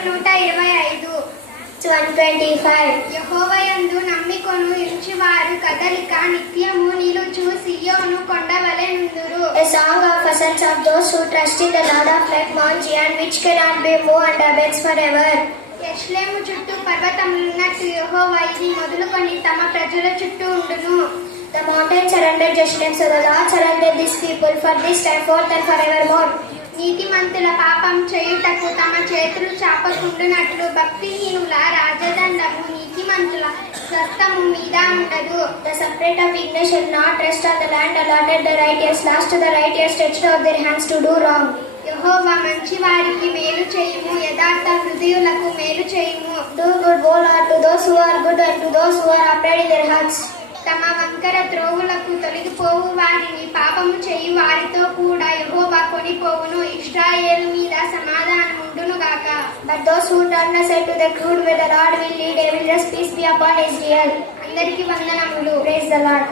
125 125 యెహోవాయందు నమ్మికొను ఇంచువారు కదలిక నిత్యము నిలుచు సియోను కొండవలె నుందురు. A song of ascents of those who trust in the Lord of like Mount Zion, which cannot be moved and abates forever. యెరూషలేము చుట్టూ పర్వతములున్నట్టు యెహోవా ఇది మొదలుకొని తమ ప్రజల చుట్టూ ఉండును. The mountains surrounded Jerusalem, so the Lord surrounded these people for this time forth and forevermore. నీతిమంతుల పాపం చేయుటకు తమ చేతులు చాపకుండునట్లు భక్తిహీనుల రాజదండము నీతిమంతుల స్వస్థము మీద ఉండదు. The separate of ignorance shall not rest on the land allotted the righteous, last to the righteous stretched out their hands to do wrong. యెహోవా మంచి వారికి మేలు చేయుము, యథార్థ హృదయులకు మేలు చేయుము. Do good, O Lord, to those who are good and to those who are upright in their hearts. తమ వంకర త్రోవులకు తొలగిపోవు వారిని పాపము చేయు వారితో కూడా యెహోవా కొనిపోవును. ఇశ్రాయేలు మీద సమాధానముండును గాక. But those who turn aside to the crude way, the Lord will lead. A will peace be upon Israel. అందరికి వందనములు. Praise the Lord.